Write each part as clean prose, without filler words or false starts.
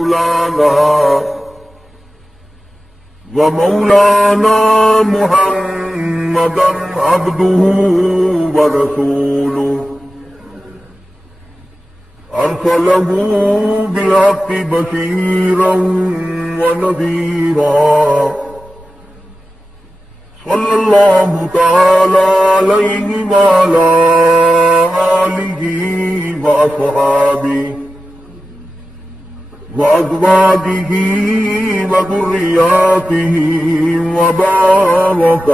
مولانا ومولانا محمدا عبده ورسوله أرسله بالحق بشيرا ونذيرا صلى الله تعالى عليه وعلى آله وأصحابه وأزواجه وذرياته وبارك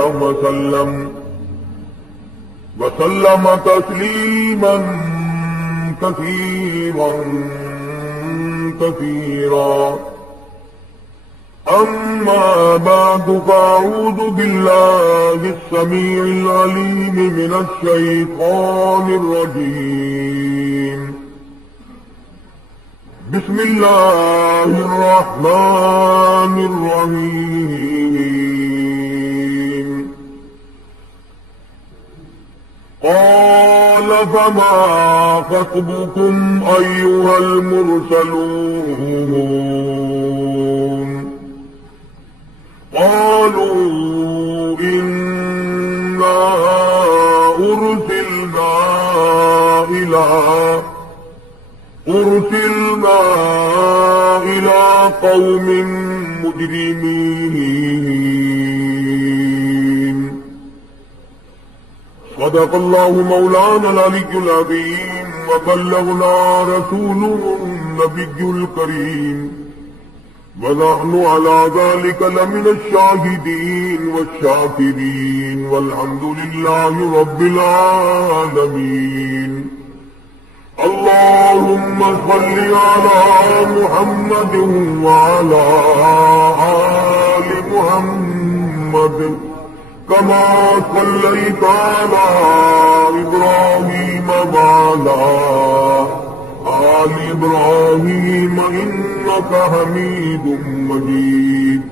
وسلم تسليما كثيرا أما بعد فأعوذ بالله السميع العليم من الشيطان الرجيم بسم الله الرحمن الرحيم قال فما خطبكم أيها المرسلون قالوا إنا أرسلنا إلى قوم مجرمين صدق الله مولانا العلي العظيم وبلغنا رسوله النبي الكريم ونحن على ذلك لمن الشاهدين والشاكرين والحمد لله رب العالمين اللهم صل على محمد وعلى آل محمد كما صليت على إبراهيم وعلى آل إبراهيم إنك حميد مجيد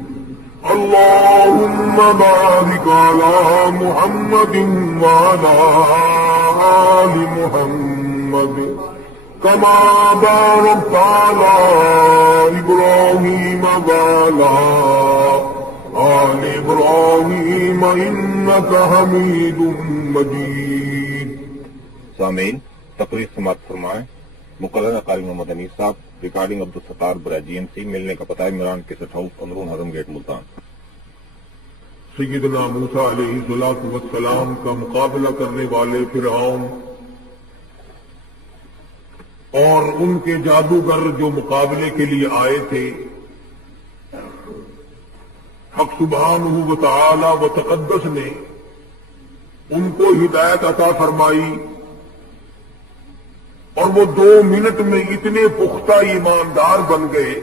اللهم بارك على محمد وعلى آل محمد كما باركت على إبراهيم وعلى آل إبراهيم إنك حميد مجيد. سامعین، تقریر سماعت فرمائیں. مقررہ قاری محمد انیس صاحب. ریکارڈنگ عبدالستار برائے GMC. ملنے کا پتہ ہے عمران کیسٹ ہاؤس، اندرون ہضم گیٹ، ملتان. سیدنا موسیٰ علیہ السلام کا مقابلہ کرنے والے فرعون اور ان کے جادوگر جو مقابلے کے لیے آئے تھے، حق سبحانہ و تعالی و تقدس نے ان کو ہدایت عطا فرمائی اور وہ 2 منٹ میں اتنے پختہ ایماندار بن گئے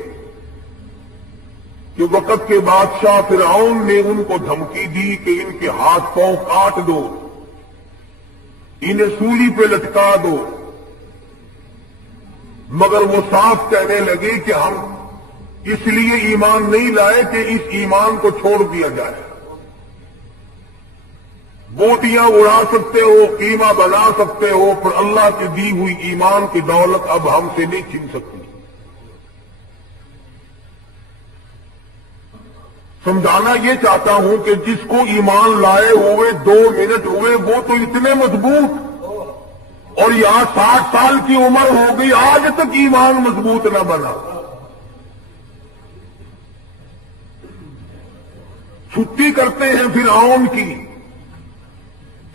کہ وقت کے بادشاہ فرعون نے ان کو دھمکی دی کہ ان کے ہاتھ پاؤں کاٹ دو، انہیں سولی پہ لٹکا دو، مگر وہ صاف کہنے لگے کہ ہم اس لیے ایمان نہیں لائے کہ اس ایمان کو چھوڑ دیا جائے. بوٹیاں اڑا سکتے ہو، قیمہ بنا سکتے ہو، پر اللہ کی دی ہوئی ایمان کی دولت اب ہم سے نہیں چھین سکتی. سمجھانا یہ چاہتا ہوں کہ جس کو ایمان لائے ہوئے 2 منٹ ہوئے وہ تو اتنے مضبوط، اور یہاں 60 سال کی عمر ہو گئی آج تک ایمان مضبوط نہ بنا. چھٹی کرتے ہیں فرعون کی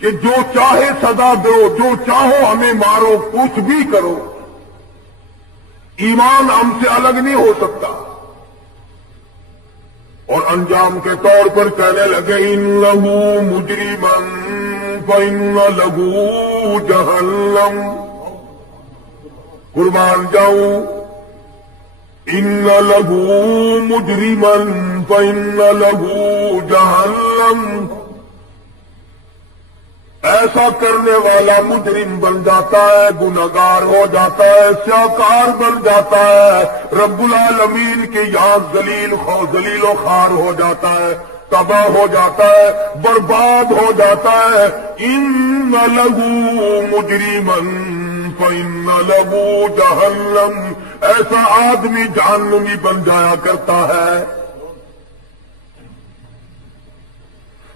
کہ جو چاہے سزا دو، جو چاہو ہمیں مارو، کچھ بھی کرو، ایمان ہم سے الگ نہیں ہو سکتا. اور انجام کے طور پر کہنے لگے انہ مجرمن فإن له جہنم. قربان جاؤں، ان له مجرمن فإن له جہنم. ایسا کرنے والا مجرم بن جاتا ہے، گنہگار ہو جاتا ہے، سیاکار بن جاتا ہے، رب العالمین کے یہاں ذلیل و خوار ہو جاتا ہے، تباہ ہو جاتا ہے، برباد ہو جاتا ہے. ان لہو مجرمن فإن لہو جہنم. ایسا آدمی جہنمی بن جایا کرتا ہے۔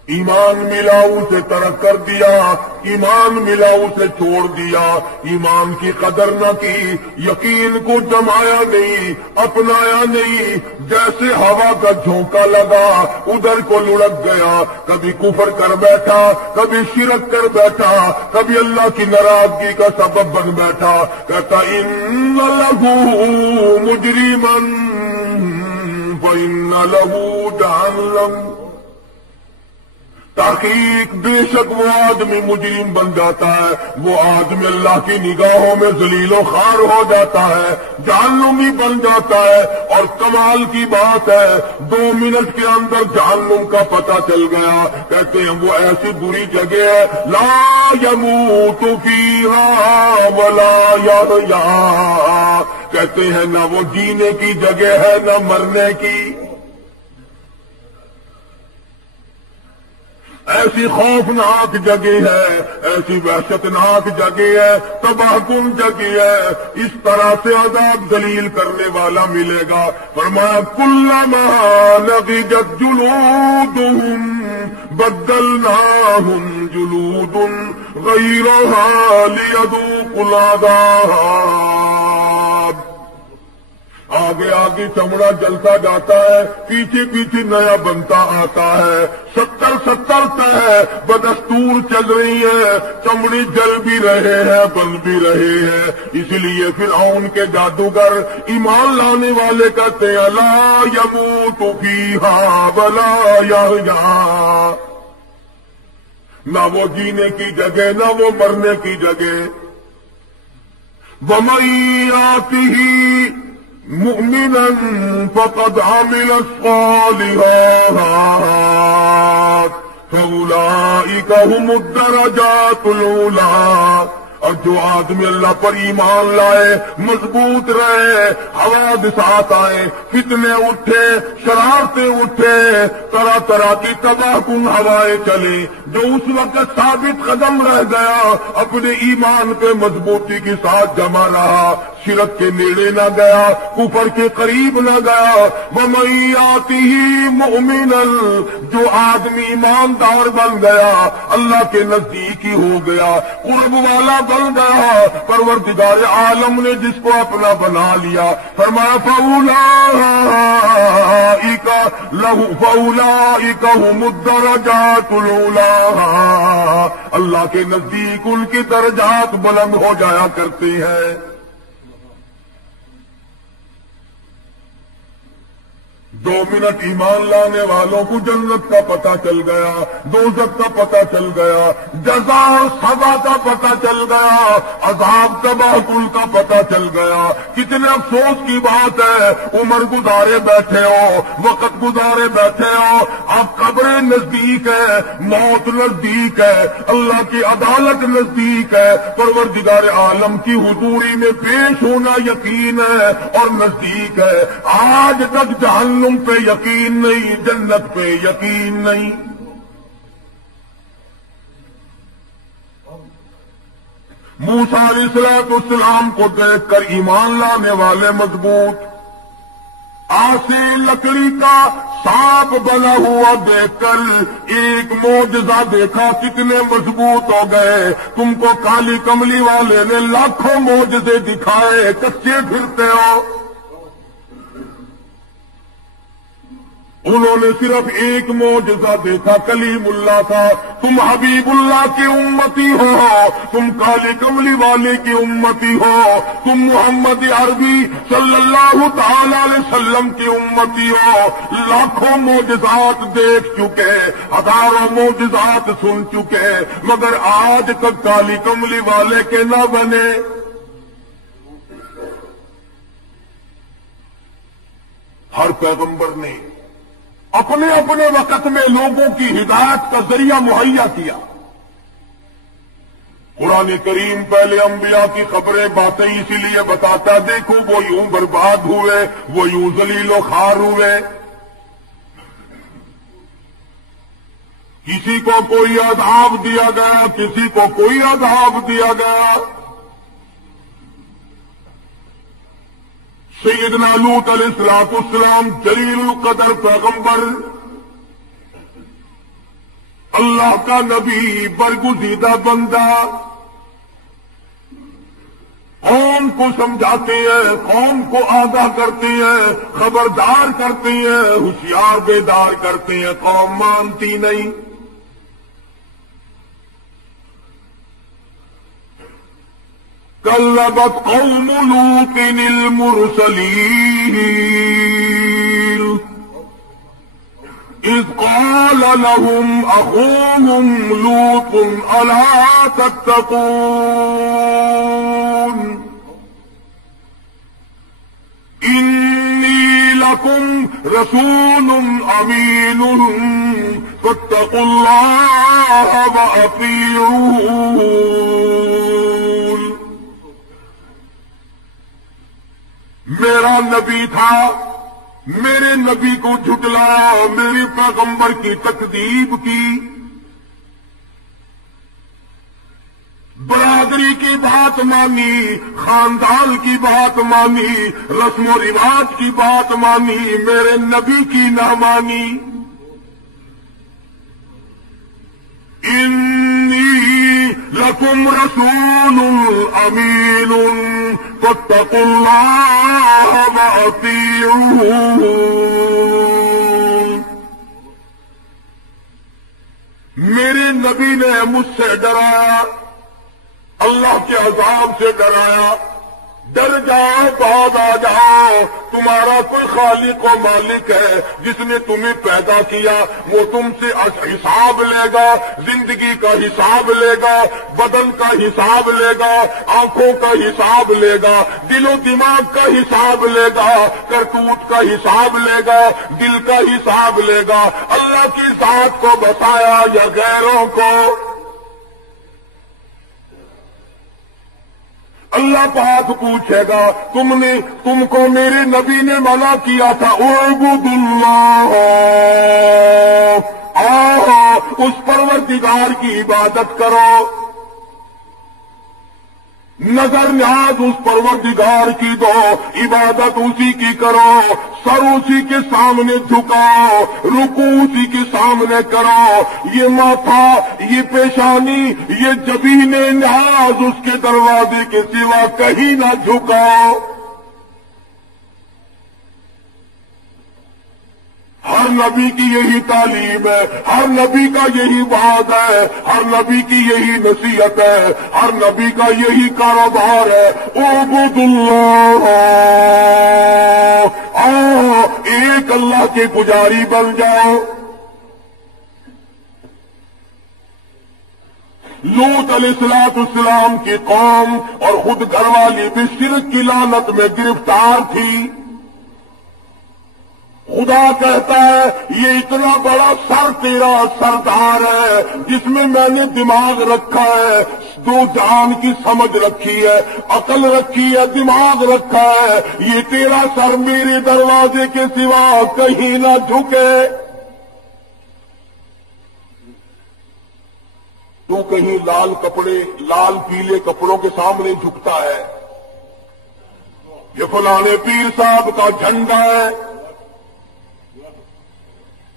ایمان ملا اسے ترک کر دیا، ایمان ملا اسے چھوڑ دیا، ایمان کی قدر نہ کی، یقین کو جمایا نہیں، اپنایا نہیں، جیسے ہوا کا جھونکا لگا ادھر کو لڑک گیا، کبھی کفر کر بیٹھا، کبھی شرک کر بیٹھا، کبھی اللہ کی ناراضگی کا سبب بن بیٹھا۔ کہتا ان لہو مجرما فإن لہو جہنم، تحقیق بے شک وہ آدمی مجرم بن جاتا ہے، وہ آدمی اللہ کی نگاہوں میں ذلیل و خوار ہو جاتا ہے، جہنمی بن جاتا ہے۔ اور کمال کی بات ہے 2 منٹ کے اندر جہنم کا پتہ چل گیا۔ کہتے ہیں وہ ایسی بری جگہ ہے لا یموت فیہا ولا یحیا، کہتے ہیں نہ وہ جینے کی جگہ ہے نہ مرنے کی، ایسی خوفناک جگہ ہے، ایسی وحشتناک جگہ ہے، تباہ کن جگہ ہے، اس طرح سے عذاب ذلیل کرنے والا ملے گا۔ فرمایا کلما نضجت جلودہم بدلناہم جلود غیرہا لیذوقوا العذاب، آگے آگے چمڑا جلتا جاتا ہے، پیچھے پیچھے نیا بنتا آتا ہے، 70 تہ بدستور چل رہی ہے، چمڑی جل بھی رہے ہیں بن بھی رہے ہیں۔ اس لیے فرعون کے جادوگر ایمان لانے والے کہتے ہیں لا یموت فیہا ولا یحیا، نہ وہ جینے کی جگہ نہ وہ مرنے کی جگہ۔ وَمَن یَأْتِهِ مؤمنا فقد عمل الصالحات فأولئك هم الدرجات العلی، اور جو آدمی اللہ پر ایمان لائے، مضبوط رہے، حوادثات آئے، فتنے اٹھے، شرارتیں اٹھے، طرح طرح کی تباہ کن ہوائیں چلیں، جو اس وقت ثابت قدم رہ گیا، اپنے ایمان پہ مضبوطی کے ساتھ جمع رہا، شرک کے نیڑے نہ گیا، کفر کے قریب نہ گیا۔ وَمَن یَأْتِهِ مُؤْمِنًا، جو آدمی ایماندار بن گیا، اللہ کے نزدیک ہی ہو گیا، قرب والا بن گیا، پروردگار عالم نے جس کو اپنا بنا لیا، فرمایا فَأُولَئِكَ هُمُ الدَّرَجَاتُ الْعُلَىٰ، اللہ کے نزدیک ان کے درجات بلند ہو جایا کرتے ہیں۔ 2 منٹ ایمان لانے والوں کو جنت کا پتہ چل گیا، دوزخ کا پتہ چل گیا، جزا اور سزا کا پتہ چل گیا، عذاب تباہ کل کا پتہ چل گیا۔ کتنے افسوس کی بات ہے، عمر گزارے بیٹھے ہو، وقت گزارے بیٹھے ہو، اب قبریں نزدیک ہے، موت نزدیک ہے، اللہ کی عدالت نزدیک ہے، پروردگار عالم کی حضوری میں پیش ہونا یقین ہے اور نزدیک ہے۔ آج تک جہنم پہ یقین نہیں، جنت پہ یقین نہیں۔ موسیٰ علیہ السلام کو دیکھ کر ایمان لانے والے مضبوط، آسے لکڑی کا سانپ بنا ہوا دیکھ کر ایک معجزہ دیکھا، کتنے مضبوط ہو گئے۔ تم کو کالی کملی والے نے لاکھوں معجزے دکھائے، کچے پھرتے ہو۔ انہوں نے صرف ایک معجزہ دیکھا، کلیم اللہ کا۔ تم حبیب اللہ کی امتی ہو، تم کالی کملی والے کی امتی ہو، تم محمد عربی صلی اللہ تعالی علیہ وسلم کی امتی ہو۔ لاکھوں معجزات دیکھ چکے، ہزاروں معجزات سن چکے، مگر آج تک کالی کملی والے کے نہ بنے۔ ہر پیغمبر نے اپنے اپنے وقت میں لوگوں کی ہدایت کا ذریعہ مہیا کیا۔ قرآن کریم پہلے انبیاء کی خبریں باتیں اسی لیے بتاتا، دیکھو وہ یوں برباد ہوئے، وہ یوں ذلیل و خوار ہوئے، کسی کو کوئی عذاب دیا گیا، کسی کو کوئی عذاب دیا گیا۔ سیدنا لوط علیہ السلام جلیل القدر پیغمبر، اللہ کا نبی، برگزیدہ بندہ، قوم کو سمجھاتے ہیں، قوم کو آگاہ کرتے ہیں، خبردار کرتے ہیں، ہوشیار بیدار کرتے ہیں، قوم مانتی نہیں۔ کذبت قوم لوط المرسلین اذ قال لهم اخوهم لوط الا تتقون انی لکم رسول امین فاتقوا اللہ واطیعون۔ میرا نبی تھا، میرے نبی کو جھٹلایا، میرے پیغمبر کی تکذیب کی، برادری کی بات مانی، خاندان کی بات مانی، رسم و رواج کی بات مانی، میرے نبی کی نہ مانی۔ انی لکم رسول امین فاتقوا اللہ واطیعون۔ میرے نبی نے مجھ سے ڈرایا، اللہ کے عذاب سے ڈرایا، ڈر جاؤ، بعد آ جاؤ، تمہارا کوئی خالق و مالک ہے جس نے تمہیں پیدا کیا، وہ تم سے حساب لے گا، زندگی کا حساب لے گا، بدن کا حساب لے گا، آنکھوں کا حساب لے گا، دل و دماغ کا حساب لے گا، کرتوت کا حساب لے گا، دل کا حساب لے گا۔ اللہ کی ذات کو بسایا یا غیروں کو؟ اللہ پاک پوچھے گا، تم کو میرے نبی نے منع کیا تھا، اعبد اللہ، اس پروردگار کی عبادت کرو، نظر نیاز اس پروردگار کی دو، عبادت اسی کی کرو، سر اسی کے سامنے جھکاؤ، رکوع اسی کے سامنے کرو، یہ ماتھا، یہ پیشانی، یہ جبین نیاز اس کے دروازے کے سوا کہیں نہ جھکاؤ۔ ہر نبی کی یہی تعلیم ہے، ہر نبی کا یہی وعد ہے، ہر نبی کی یہی نصیحت ہے، ہر نبی کا یہی کاروبار ہے، اعبد اللہ، ایک اللہ کے پجاری بن جاؤ۔ لوط علیہ السلام کی قوم اور خود گھر والی بھی شرک کی لعنت میں گرفتار تھی۔ خدا کہتا ہے یہ اتنا بڑا سر تیرا سردار ہے جس میں نے دماغ رکھا ہے، دو جان کی سمجھ رکھی ہے، عقل رکھی ہے، دماغ رکھا ہے، یہ تیرا سر میرے دروازے کے سوا کہیں نہ جھکے۔ تو کہیں لال کپڑے، لال پیلے کپڑوں کے سامنے جھکتا ہے، یہ فلانے پیر صاحب کا جھنڈا ہے،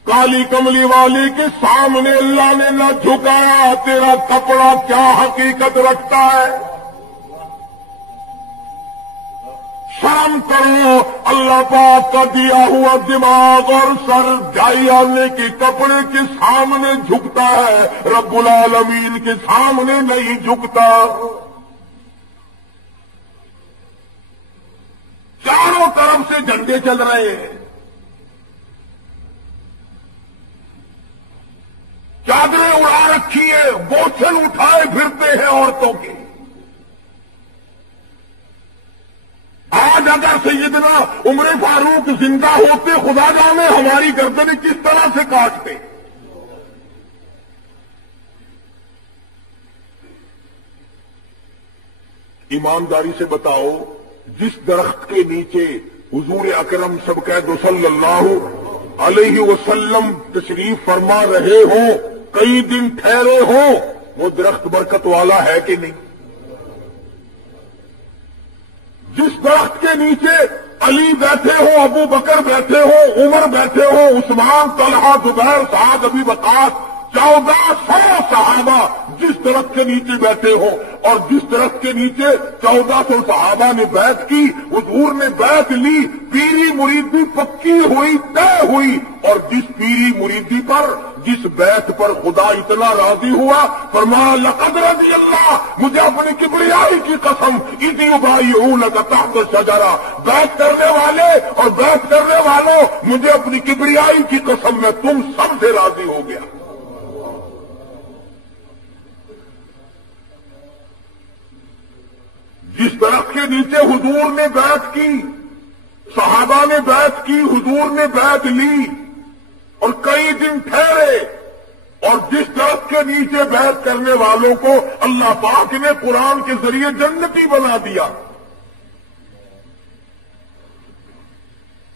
کالی کملی والی کے سامنے اللہ نے نہ جھکایا، تیرا کپڑا کیا حقیقت رکھتا ہے؟ شرم کرو، اللہ پاک کا دیا ہوا دماغ اور سر جائی آنے کے کپڑے کے سامنے جھکتا ہے، رب العالمین کے سامنے نہیں جھکتا۔ چاروں طرف سے جھنڈے چل رہے ہیں، چادریں اڑا رکھی ہے، بوچھل اٹھائے پھرتے ہیں عورتوں کی۔ آج اگر سیدنا عمر فاروق زندہ ہوتے، خدا جانے ہماری گردنیں کس طرح سے کاٹتے۔ ایمانداری سے بتاؤ، جس درخت کے نیچے حضور اکرم سب قید صلی اللہ علیہ وسلم تشریف فرما رہے ہوں، کئی دن ٹھہرے ہوں، وہ درخت برکت والا ہے کہ نہیں؟ جس درخت کے نیچے علی بیٹھے ہو، ابو بکر بیٹھے ہو، عمر بیٹھے ہو، عثمان، طلحہ، زبیر، سعد، ابی وقاص، 1400 صحابہ جس درخت کے نیچے بیٹھے ہو، اور جس درخت کے نیچے 1400 صحابہ نے بیعت کی، حضور نے بیعت لی، پیری مریدی پکی ہوئی، طے ہوئی، اور جس پیری مریدی پر، جس بیعت پر خدا اتنا راضی ہوا، فرمایا لقد رضی اللہ، مجھے اپنی کبریائی کی قسم، اذ یبایعونک تحت الشجرہ، بیعت کرنے والے اور بیعت کرنے والوں، مجھے اپنی کبریائی کی قسم میں تم سب سے راضی ہو گیا۔ جس درخت کے نیچے حضور نے بیعت کی، صحابہ نے بیعت کی، حضور نے بیعت لی اور کئی دن ٹھہرے، اور جس درخت کے نیچے بیعت کرنے والوں کو اللہ پاک نے قرآن کے ذریعے جنتی بنا دیا۔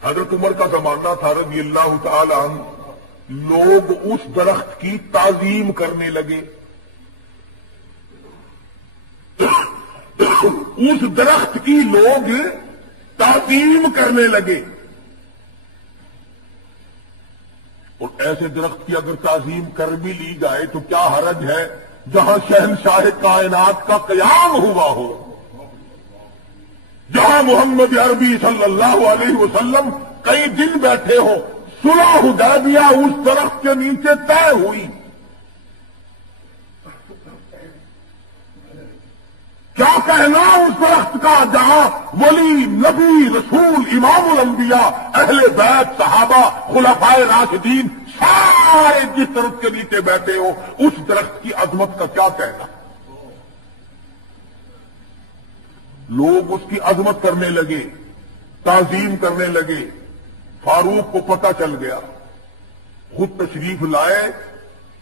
حضرت عمر کا زمانہ تھا رضی اللہ تعالی عنہ، لوگ اس درخت کی تعظیم کرنے لگے، اس درخت کی لوگ تعظیم کرنے لگے، اور ایسے درخت کی اگر تعظیم کر بھی لی جائے تو کیا حرج ہے جہاں شہنشاہ کائنات کا قیام ہوا ہو، جہاں محمد عربی صلی اللہ علیہ وسلم کئی دن بیٹھے ہو، صلح حدیبیہ اس درخت کے نیچے طے ہوئی۔ کیا کہنا اس درخت کا جہاں ولی، نبی، رسول، امام الانبیاء، اہل بیت، صحابہ، خلفائے راشدین سارے جس درخت کے نیچے بیٹھے ہو، اس درخت کی عظمت کا کیا کہنا۔ لوگ اس کی عظمت کرنے لگے، تعظیم کرنے لگے۔ فاروق کو پتہ چل گیا، خود تشریف لائے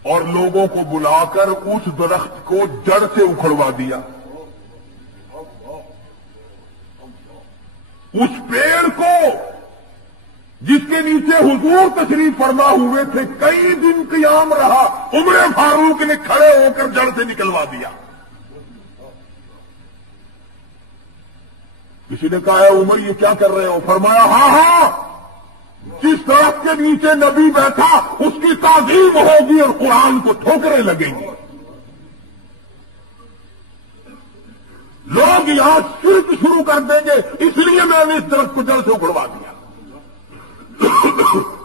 اور لوگوں کو بلا کر اس درخت کو جڑ سے اکھڑوا دیا۔ اس پیڑ کو جس کے نیچے حضور تشریف فرما ہوئے تھے، کئی دن قیام رہا، عمر فاروق نے کھڑے ہو کر جڑ سے نکلوا دیا۔ کسی نے کہا ہے عمر یہ کیا کر رہے ہو؟ فرمایا ہاں ہاں، جس درخت کے نیچے نبی بیٹھا اس کی تعظیم ہوگی اور قرآن کو ٹھوکریں لگیں گی۔ لوگ یہاں شرک شروع کر دیں گے، اس لیے میں نے اس درخت کو جڑ سے اکھڑوا دیا۔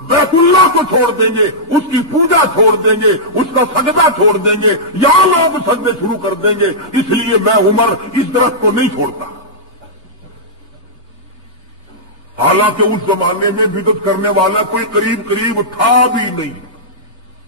بیت اللہ کو چھوڑ دیں گے، اس کی پوجا چھوڑ دیں گے، اس کا سجدہ چھوڑ دیں گے، یہاں لوگ سجدے شروع کر دیں گے، اس لیے میں عمر اس درخت کو نہیں چھوڑتا۔ حالانکہ اس زمانے میں بدعت کرنے والا کوئی قریب تھا بھی نہیں،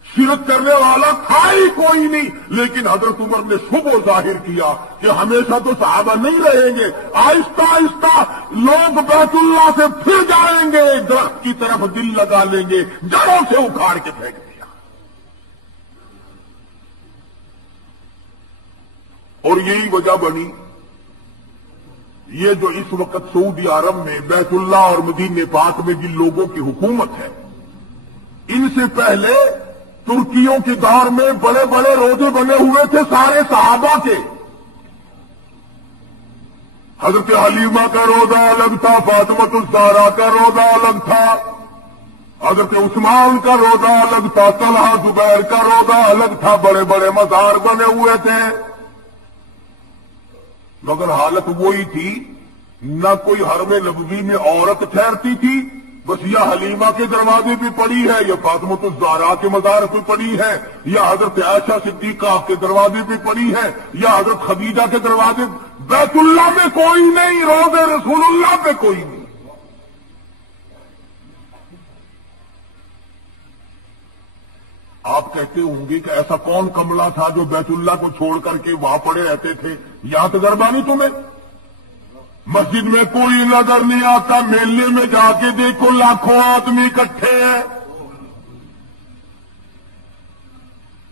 شرک کرنے والا تھا ہی کوئی نہیں، لیکن حضرت عمر نے صبح ظاہر کیا کہ ہمیشہ تو صحابہ نہیں رہیں گے، آہستہ آہستہ لوگ بیت اللہ سے پھر جائیں گے، درخت کی طرف دل لگا لیں گے، جڑوں سے اکھاڑ کے پھینک دیا۔ اور یہی وجہ بنی، یہ جو اس وقت سعودی عرب میں بیت اللہ اور مدینہ پاک میں جن لوگوں کی حکومت ہے، ان سے پہلے ترکیوں کے دور میں بڑے بڑے روزے بنے ہوئے تھے سارے صحابہ کے۔ حضرت حلیمہ کا روزہ الگ تھا، فاطمہ الزہرا کا روزہ الگ تھا، حضرت عثمان کا روزہ الگ تھا، طلحہ زبیر کا روزہ الگ تھا، بڑے بڑے مزار بنے ہوئے تھے، مگر حالت وہی تھی، نہ کوئی حرم نبوی میں عورت ٹھہرتی تھی، بس یا حلیمہ کے دروازے پہ پڑی ہے، یا فاطمہ الزہرا کے مزار پہ پڑی ہے، یا حضرت عائشہ صدیقہ کے دروازے پہ پڑی ہے، یا حضرت خدیجہ کے دروازے۔ بیت اللہ میں کوئی نہیں، روضے رسول اللہ پہ کوئی نہیں۔ آپ کہتے ہوں گے کہ ایسا کون کملا تھا جو بیت اللہ کو چھوڑ کر کے وہاں پڑے رہتے تھے؟ یہاں تجربہ نہیں تمہیں؟ مسجد میں کوئی نظر نہیں آتا، میلے میں جا کے دیکھو لاکھوں آدمی اکٹھے ہیں،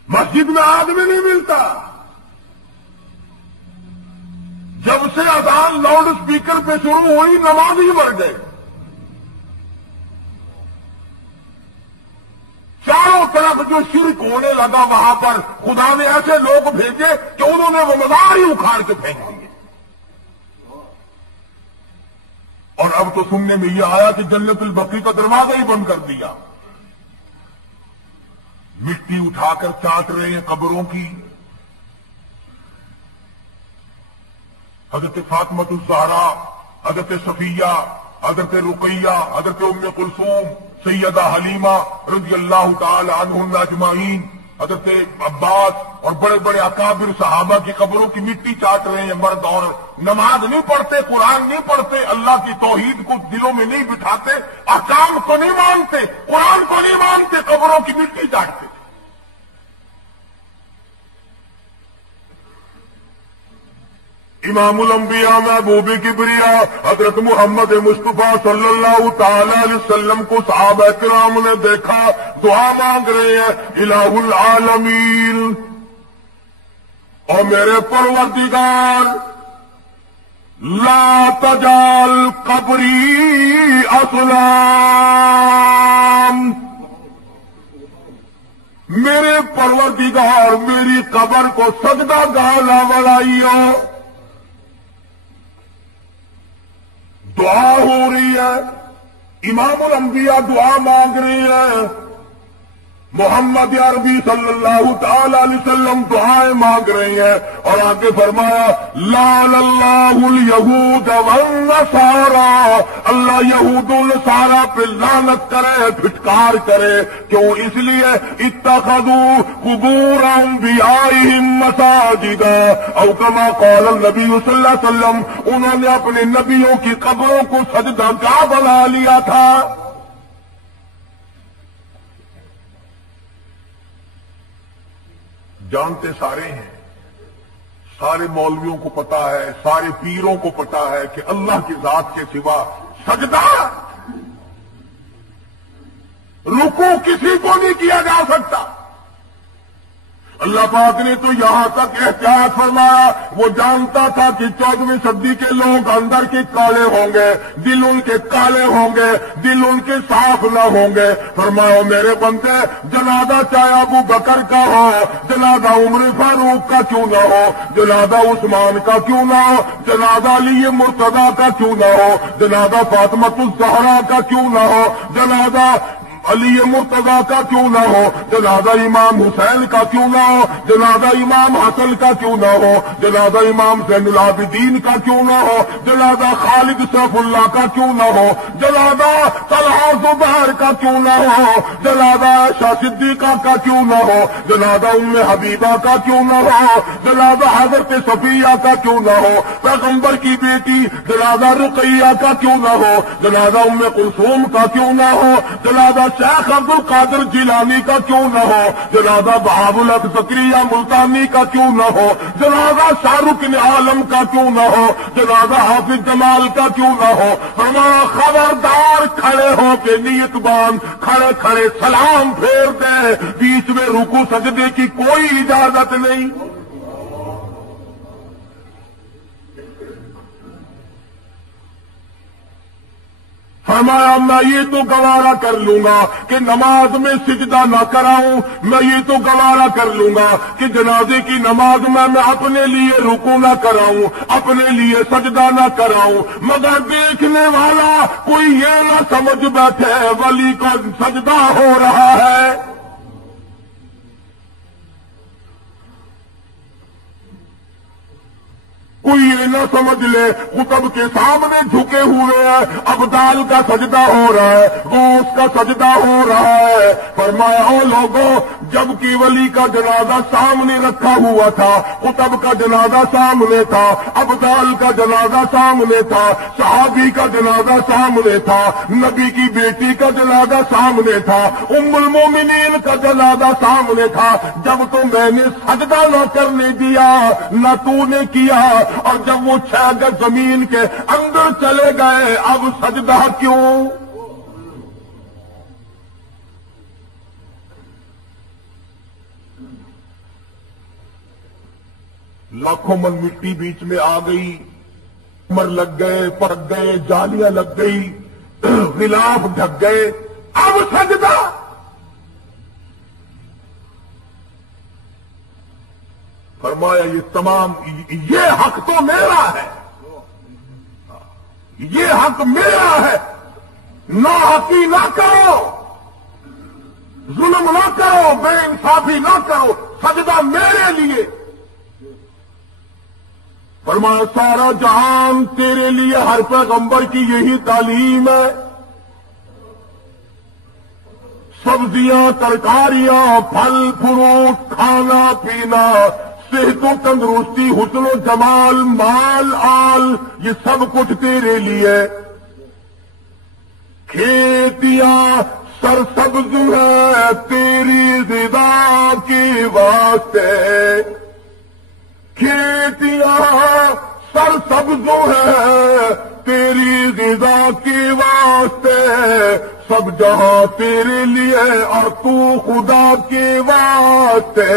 مسجد میں آدمی نہیں ملتا۔ جب سے اذان لاؤڈ اسپیکر پہ شروع ہوئی، نمازی بڑھ گئے، چاروں طرف جو شرک ہونے لگا وہاں پر خدا نے ایسے لوگ بھیجے کہ انہوں نے وہ مزار ہی اکھاڑ کے پھینک دیے۔ اور اب تو سننے میں یہ آیا کہ جنت البقیع کا دروازہ ہی بند کر دیا. مٹی اٹھا کر چاٹ رہے ہیں قبروں کی. حضرت فاطمہ الزہرا، حضرت صفیہ، حضرت رقیہ، حضرت ام کلثوم، سیدہ حلیمہ رضی اللہ تعالی عنہن اجمعین، حضرت عباس اور بڑے بڑے اکابر صحابہ کی قبروں کی مٹی چاٹ رہے ہیں مرد اور نماز نہیں پڑھتے، قرآن نہیں پڑھتے، اللہ کی توحید کو دلوں میں نہیں بٹھاتے، احکام کو نہیں مانتے، قرآن کو نہیں مانتے، قبروں کی مٹی چاٹتے. امام الانبیاء محبوب کبریاء حضرت محمد مصطفیٰ صلی اللہ تعالی علیہ وسلم کو صحابہ کرام نے دیکھا دعا مانگ رہے ہیں الہ العالمین، اور میرے پروردگار لا تجعل قبری اصنام، میرے پروردگار میری قبر کو سجدہ گاہ نہ بنائیو. دعا ہو رہی ہے، امام الانبیاء دعا مانگ رہے ہیں، محمد عربی صلی اللہ تعالی علیہ وسلم دعائیں مانگ رہے ہیں، اور آگے فرمایا لعن اللہ الیہود والنصارى، اللہ یہود و نصارہ پہ لعنت کرے، پھٹکار کرے. کیوں؟ اس لیے اتخذوا قبور انبیائہم مساجدا، او کما قال النبی صلی اللہ علیہ وسلم، انہوں نے اپنے نبیوں کی قبروں کو سجدہ گاہ بنا لیا تھا. جانتے سارے ہیں، سارے مولویوں کو پتا ہے، سارے پیروں کو پتا ہے کہ اللہ کی ذات کے سوا سجدہ رکوع کسی کو نہیں کیا جا سکتا. اللہ پاک نے تو یہاں تک احتیاط فرمایا، وہ جانتا تھا کہ 14ویں صدی کے لوگ اندر کے کالے ہوں گے، دل ان کے کالے ہوں گے، دل ان کے صاف نہ ہوں گے. فرمایا میرے بندے، جنازہ چاہے ابو بکر کا ہو، جنازہ عمر فاروق کا کیوں نہ ہو، جنازہ عثمان کا کیوں نہ ہو، جنازہ علی مرتضیٰ کا کیوں نہ ہو، جنازہ فاطمہ الزہرا کا کیوں نہ ہو، جنازہ علی مرتضیٰ کا کیوں نہ ہو، جنازہ امام حسین کا کیوں نہ ہو، جنازہ امام حسن کا کیوں نہ ہو، جنازہ امام زین العابدین کا کیوں نہ ہو، جنازہ خالد سیف اللہ کا کیوں نہ ہو، جنازہ طلحہ زبیر کا کیوں نہ ہو، جنازہ عائشہ صدیقہ کا کیوں نہ ہو، جنازہ ام حبیبہ کا کیوں نہ ہو، جنازہ حضرت صفیہ کا کیوں نہ ہو، پیغمبر کی بیٹی جنازہ رقیہ کا کیوں نہ ہو، جنازہ ام کلثوم کا کیوں نہ ہو، جنازہ شیخ عبد القادر جیلانی کا کیوں نہ ہو، جنازہ بہاء الحق زکریا ملتانی کا کیوں نہ ہو، جنازہ شاہ رخ عالم کا کیوں نہ ہو، جنازہ حافظ جمال کا کیوں نہ ہو. فرمایا خبردار، کھڑے ہو کے نیت باندھ، کھڑے کھڑے سلام پھیر دے، بیچ میں رکوع سجدے کی کوئی اجازت نہیں. فرمایا میں یہ تو گوارا کر لوں گا کہ نماز میں سجدہ نہ کراؤں، میں یہ تو گوارا کر لوں گا کہ جنازے کی نماز میں اپنے لیے رکوع نہ کراؤں، اپنے لیے سجدہ نہ کراؤں، مگر دیکھنے والا کوئی یہ نہ سمجھ بیٹھے ولی کو سجدہ ہو رہا ہے. کوئی یہ نہ سمجھ لے قطب کے سامنے جھکے ہوئے ہیں، ابدال کا سجدہ ہو رہا ہے، غوث کا سجدہ ہو رہا ہے. فرمایا او لوگوں، جب کہ ولی کا جنازہ سامنے رکھا ہوا تھا، قطب کا جنازہ سامنے تھا، ابدال کا جنازہ سامنے تھا، صحابی کا جنازہ سامنے تھا، نبی کی بیٹی کا جنازہ سامنے تھا، ام المومنین کا جنازہ سامنے تھا. جب تو میں نے سجدہ نہ کرنے دیا نہ تو نے کیا، اور جب وہ 6 گز زمین کے اندر چلے گئے، اب سجدہ کیوں؟ لاکھوں من مٹی بیچ میں آ گئی، عمر لگ گئے، پڑک گئے، جالیاں لگ گئی، غلاف ڈھک گئے، اب سجدہ. فرمایا یہ تمام، یہ حق تو میرا ہے، یہ حق میرا ہے، ناحقی نہ کرو، ظلم نہ کرو، بے انصافی نہ کرو، سجدہ میرے لیے۔ فرمایا سارا جہان تیرے لیے، ہر پیغمبر کی یہی تعلیم ہے۔ سبزیاں، ترکاریاں، پھل فروٹ، کھانا پینا، صحت و تندرستی، حسن و جمال، مال آل، یہ سب کچھ تیرے لیے۔ کھیتیاں سرسبز ہے تیری غذا کے واسطے، کھیتیاں سرسبز ہے تیری غذا کے واسطے، سب جہاں تیرے لیے اور تو خدا کے واسطے۔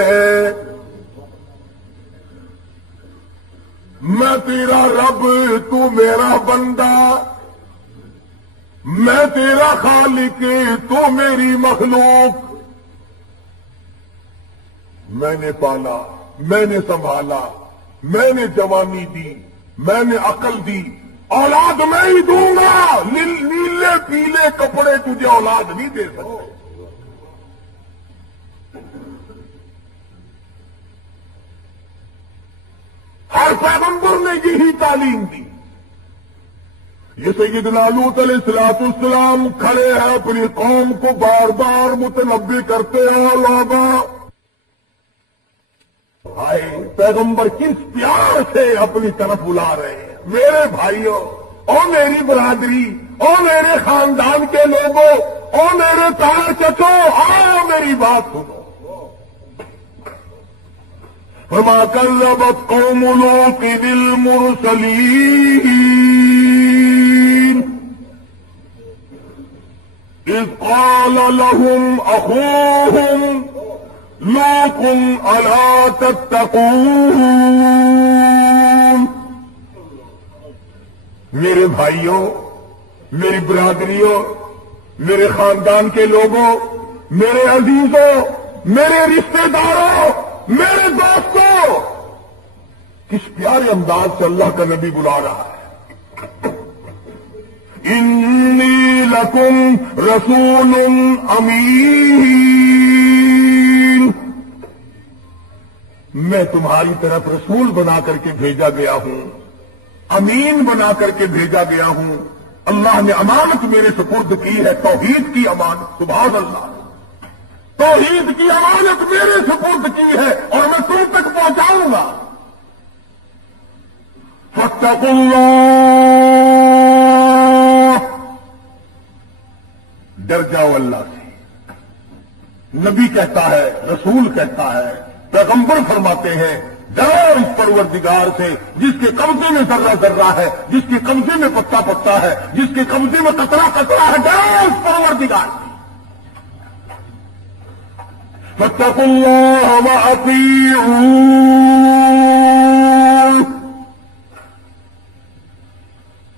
میں تیرا رب، تو میرا بندہ، میں تیرا خالق، تو میری مخلوق۔ میں نے پالا، میں نے سنبھالا، میں نے جوانی دی، میں نے عقل دی، اولاد میں ہی دوں گا۔ نیلے پیلے کپڑے تجھے اولاد نہیں دے سکتے۔ ہر پیغمبر نے یہی تعلیم دی۔ یہ سیدنا لوط علیہ السلام کھڑے ہیں، اپنی قوم کو بار بار متنبہ کرتے ہیں، لوگا بھائی پیغمبر کس پیار سے اپنی طرف بلا رہے ہیں۔ میرے بھائیوں، او میری برادری، او میرے خاندان کے لوگوں، او میرے تار چچو، آؤ میری بات سنو۔ فما كذبت قوم لوط بالمرسلين إذ قال لهم أخوهم لوط ألا تتقون۔ میرے بھائیوں، میری برادریوں، میرے خاندان کے لوگوں، میرے عزیزوں، میرے رشتہ داروں، میرے دوستوں، کس پیارے انداز سے اللہ کا نبی بلا رہا ہے۔ انی لکم رسول امین، میں تمہاری طرف رسول بنا کر کے بھیجا گیا ہوں، امین بنا کر کے بھیجا گیا ہوں۔ اللہ نے امانت میرے سپرد کی ہے، توحید کی امانت۔ سبحان اللہ، توحید کی امانت میرے سپرد کی ہے اور میں تم تک پہنچاؤں گا۔ فاتقوا اللہ، ڈر جاؤ اللہ سے۔ نبی کہتا ہے، رسول کہتا ہے، پیغمبر فرماتے ہیں، ڈرو اس پروردگار سے جس کے قبضے میں ذرہ ذرہ ہے، جس کے قبضے میں پتا پتا ہے، جس کے قبضے میں قطرہ قطرہ ہے۔ ڈرو اس پروردگار سے۔ فاتقوا اللہ وأطیعون،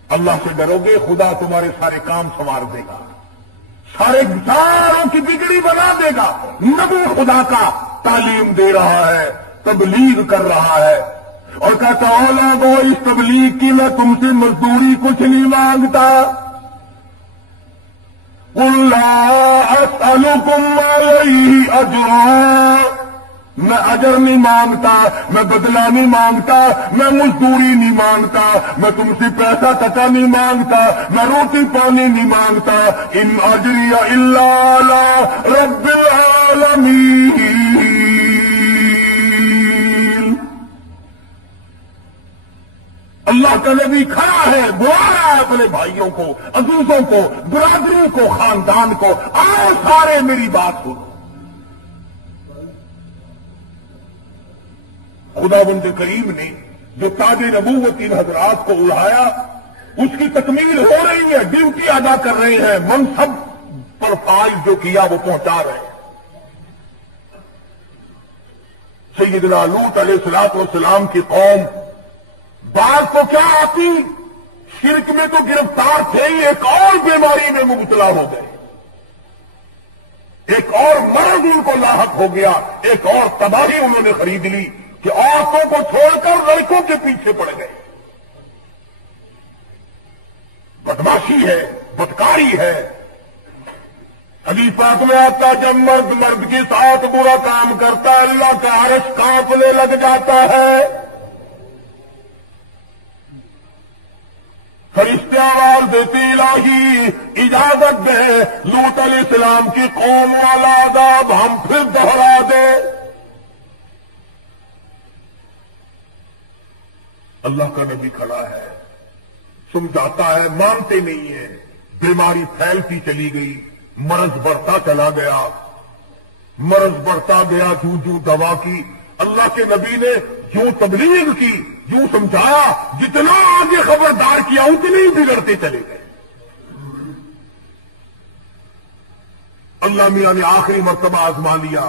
اللہ سے ڈرو گے، خدا تمہارے سارے کام سنوار دے گا، ساروں کی بگڑی بنا دے گا۔ نبی خدا کا تعلیم دے رہا ہے، تبلیغ کر رہا ہے، اور کہتا اولادو اس تبلیغ کی میں تم سے مزدوری کچھ نہیں مانگتا۔ قل لا اسألكم علیہ اجرا، میں اجر نہیں مانگتا، میں بدلہ نہیں مانگتا، میں مزدوری نہیں مانگتا، میں تم سے پیسہ ٹکا نہیں مانگتا، میں روٹی پانی نہیں مانگتا۔ ان اجری الا علی رب العالمین۔ اللہ کا نبی کھڑا ہے، بلا رہا ہے اپنے بھائیوں کو، عزیزوں کو، برادری کو، خاندان کو، آؤ سارے میری بات سنو۔ خداوند کریم نے جو تاج نبوت ان حضرات کو اڑایا، اس کی تکمیل ہو رہی ہے، ڈیوٹی ادا کر رہے ہیں، منصب پر فائز جو کیا وہ پہنچا رہے ہیں۔ سیدنا لوط علیہ السلام کی قوم بات تو کیا آتی، شرک میں تو گرفتار تھے ہی، ایک اور بیماری میں مبتلا ہو گئے، ایک اور مرض ان کو لاحق ہو گیا، ایک اور تباہی انہوں نے خرید لی کہ عورتوں کو چھوڑ کر لڑکوں کے پیچھے پڑ گئے۔ بدماشی ہے، بدکاری ہے۔ حدیث پاک میں آتا ہے جب مرد مرد کے ساتھ برا کام کرتا ہے اللہ کا عرش کانپنے لگ جاتا ہے۔ فرشتے آواز دیتے الہی اجازت دے لوط علیہ السلام کی قوم والا عذاب ہم پھر دوہرا دے۔ اللہ کا نبی کھڑا ہے، سمجھاتا ہے، مانتے نہیں ہیں۔ بیماری پھیلتی چلی گئی، مرض بڑھتا چلا گیا، مرض بڑھتا گیا، جوں دوا کی۔ اللہ کے نبی نے یوں تبلیغ کی، یوں سمجھایا، جتنا آگے خبردار کیا اتنے ہی بگڑتے چلے گئے۔ اللہ میاں نے آخری مرتبہ آزما لیا۔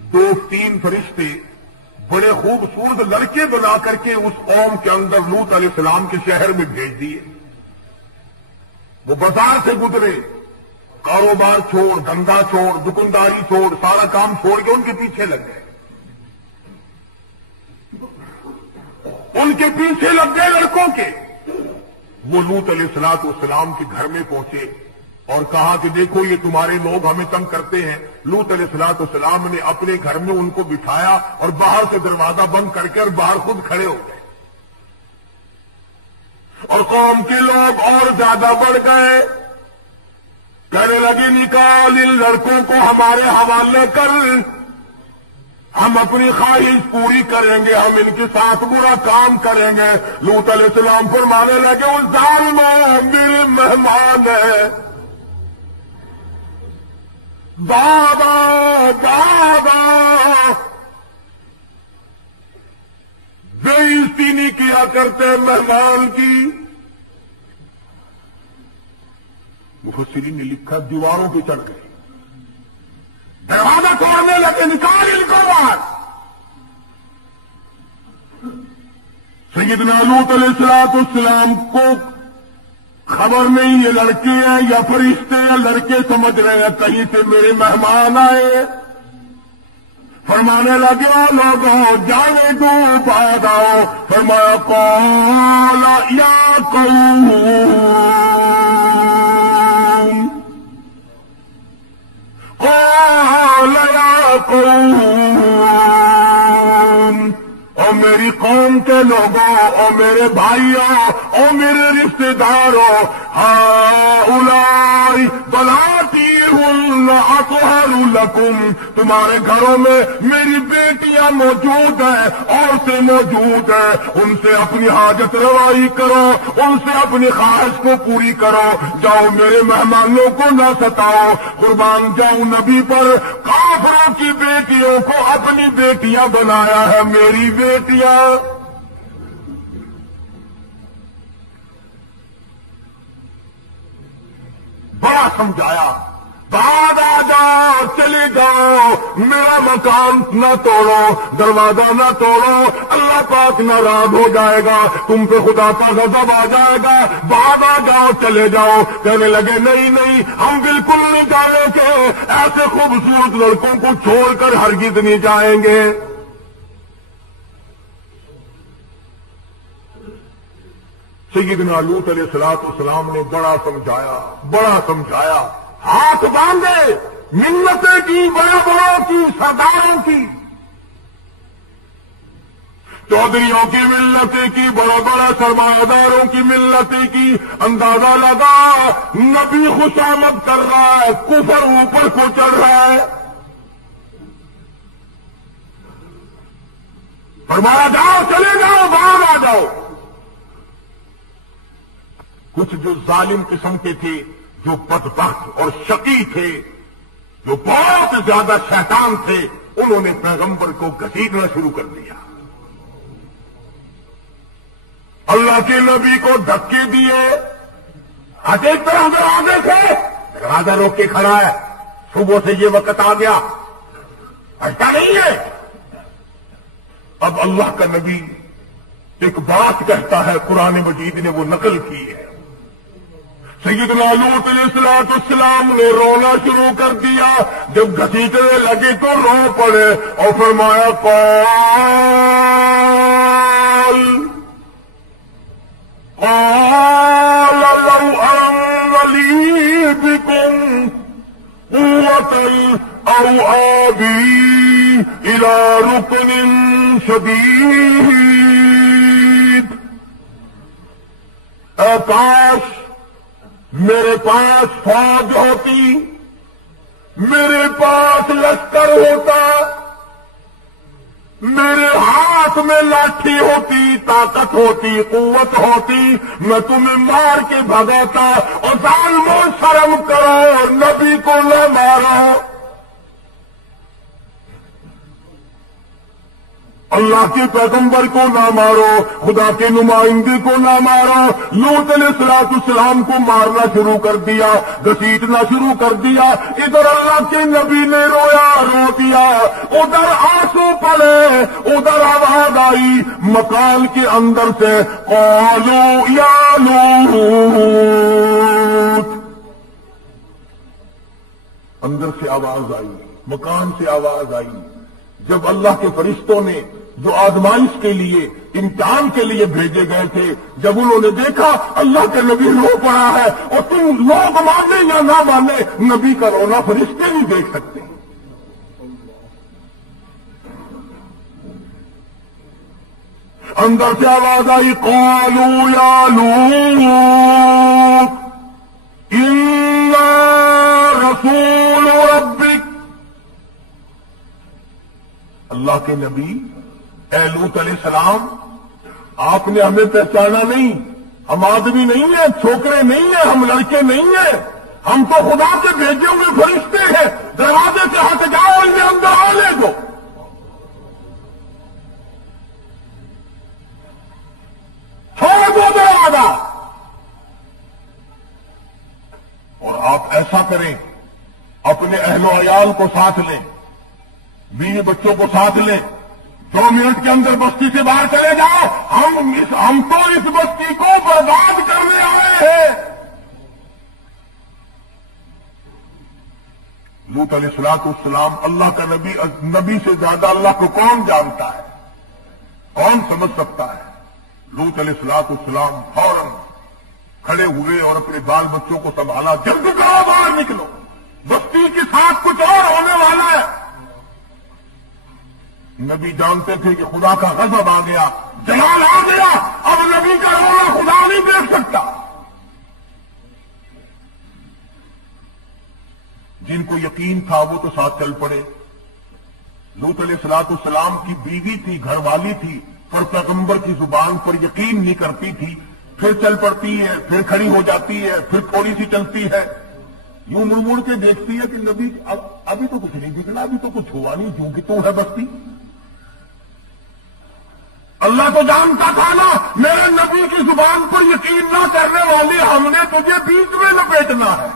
2-3 فرشتے بڑے خوبصورت لڑکے بنا کر کے اس قوم کے اندر لوط علیہ السلام کے شہر میں بھیج دیے۔ وہ بازار سے گزرے، کاروبار چھوڑ، دھندا چھوڑ، دکانداری چھوڑ، سارا کام چھوڑ کے ان کے پیچھے لگ گئے، ان کے پیچھے لگ گئے لڑکوں کے۔ وہ لوط علیہ السلام کے گھر میں پہنچے اور کہا کہ دیکھو یہ تمہارے لوگ ہمیں تنگ کرتے ہیں۔ لوط علیہ السلام نے اپنے گھر میں ان کو بٹھایا اور باہر سے دروازہ بند کر کے اور باہر خود کھڑے ہو گئے، اور قوم کے لوگ اور زیادہ بڑھ گئے، کہنے لگے نکال ان لڑکوں کو ہمارے حوالے کر، ہم اپنی خواہش پوری کریں گے، ہم ان کے ساتھ برا کام کریں گے۔ لوط علیہ السلام فرمانے لگے اس ظالموں میرے مہمان ہیں، بابا بابا، بے عزتی نہیں کیا کرتے مہمان کی۔ مفسرین نے لکھا دیواروں پہ چڑھ گئے، دروازہ توڑنے لگے، نکال ان کو باہر۔ سیدنا لوط علیہ السلام کو خبر نہیں یہ لڑکے ہیں یا فرشتے ہیں، لڑکے سمجھ رہے ہیں کہیں سے میرے مہمان آئے۔ فرمانے لگے لوگوں جانے دو بعد آؤ۔ فرمایا قال یا قوم، قال یا قوم، او میری قوم کے لوگوں، او میرے بھائیوں، او میرے رشتے داروں، ہؤلاء بناتی اطہر لکم، تمہارے گھروں میں میری بیٹیاں موجود ہیں، عورتیں موجود ہیں، ان سے اپنی حاجت روائی کرو، ان سے اپنی خواہش کو پوری کرو، جاؤ میرے مہمانوں کو نہ ستاؤ۔ قربان جاؤں نبی پر، کافروں کی بیٹیوں کو اپنی بیٹیاں بنایا ہے، میری بیٹیاں۔ بڑا سمجھایا، بعد آ جاؤ، چلے جاؤ، میرا مکان نہ توڑو، دروازہ نہ توڑو، اللہ پاک ناراض ہو جائے گا، تم پہ خدا کا غضب آ جائے گا، بعد آ جاؤ، چلے جاؤ۔ کہنے لگے نہیں نہیں، ہم بالکل نہیں جائیں گے، ایسے خوبصورت لڑکوں کو چھوڑ کر ہرگز نہیں جائیں گے۔ سیدنا لوط علیہ السلام نے بڑا سمجھایا، ہاتھ باندھے، منتیں کی، بڑے بڑوں کی، سرداروں کی، چودھریوں کی ملتیں کی، بڑے بڑے سرمایہ داروں کی ملتیں کی۔ اندازہ لگا نبی خوشامد کر رہا ہے، کفر اوپر کو چڑھ رہا ہے۔ فرمایا جاؤ، چلے جاؤ، باہر آ جاؤ۔ کچھ جو ظالم قسم کے تھے، جو بدبخت اور شقی تھے، جو بہت زیادہ شیطان تھے، انہوں نے پیغمبر کو گھسیٹنا شروع کر دیا، اللہ کے نبی کو دھکے دیے۔ ایک طرح دروازے تھے، دروازہ روک کے کھڑا ہے، صبح سے یہ وقت آ گیا، ہٹتا نہیں ہے۔ اب اللہ کا نبی ایک بات کہتا ہے، قرآن مجید نے وہ نقل کی ہے۔ سیدنا لوط علیہ السلام نے رونا شروع کر دیا، جب گھسیٹنے لگے تو رو پڑے اور فرمایا قال أو آبي إلى ركن شديد. اے کاش میرے پاس فوج ہوتی، میرے پاس لشکر ہوتا، میرے ہاتھ میں لاٹھی ہوتی، طاقت ہوتی، قوت ہوتی، میں تمہیں مار کے بھگاتا. اور ظالموں شرم کرو، نبی کو نہ مارو، اللہ کے پیغمبر کو نہ مارو، خدا کے نمائندے کو نہ مارو. لوط علیہ السلام کو مارنا شروع کر دیا، گھسیٹنا شروع کر دیا. ادھر اللہ کے نبی نے رویا، رو دیا، ادھر آنسو پڑے، ادھر آواز آئی مکان کے اندر سے، قالوا یا لوط. اندر سے آواز آئی، مکان سے آواز آئی. جب اللہ کے فرشتوں نے جو آزمائش کے لیے، امتحان کے لیے بھیجے گئے تھے، جب انہوں نے دیکھا اللہ کے نبی رو پڑا ہے، اور تم لوگ مانے یا نہ مانے، نبی کا رونا فرشتے نہیں دیکھ سکتے. اندر سے آواز آئی قالوا یا لوط انا رسول ربک. اللہ کے نبی اے لوط علیہ السلام، آپ نے ہمیں پہچانا نہیں، ہم آدمی نہیں ہیں، چھوکرے نہیں ہیں، ہم لڑکے نہیں ہیں، ہم تو خدا کے بھیجے ہوئے فرشتے ہیں. دروازے سے ہٹ جاؤ، انہیں اندر آنے دو. چھوڑ دو دروازہ. اور آپ ایسا کریں، اپنے اہل و عیال کو ساتھ لیں، بیوی بچوں کو ساتھ لیں، 2 منٹ کے اندر بستی سے باہر چلے جاؤ. ہم تو اس بستی کو برباد کرنے آئے ہیں. لوط علیہ السلام اللہ کا نبی سے زیادہ اللہ کو کون جانتا ہے، کون سمجھ سکتا ہے. لوط علیہ السلام فوراً کھڑے ہوئے اور اپنے بال بچوں کو سنبھالا. جلدی کرو، باہر نکلو، بستی کے ساتھ کچھ اور ہونے والا ہے. نبی جانتے تھے کہ خدا کا غضب آ گیا، جلال آ گیا، اب نبی کا رونا خدا نہیں دیکھ سکتا. جن کو یقین تھا وہ تو ساتھ چل پڑے. لوط علیہ السلام کی بیوی تھی، گھر والی تھی، پر پیغمبر کی زبان پر یقین نہیں کرتی تھی. پھر چل پڑتی ہے، پھر کھڑی ہو جاتی ہے، پھر تھوڑی سی چلتی ہے، یوں مڑ مڑ کے دیکھتی ہے کہ نبی ابھی تو کچھ نہیں دکھنا، ابھی تو کچھ ہوا نہیں، کیونکہ تو ہے بستی. اللہ تو جانتا تھا نا، میرے نبی کی زبان پر یقین نہ کرنے والی ہم نے تجھے بیچ میں لپیٹنا ہے.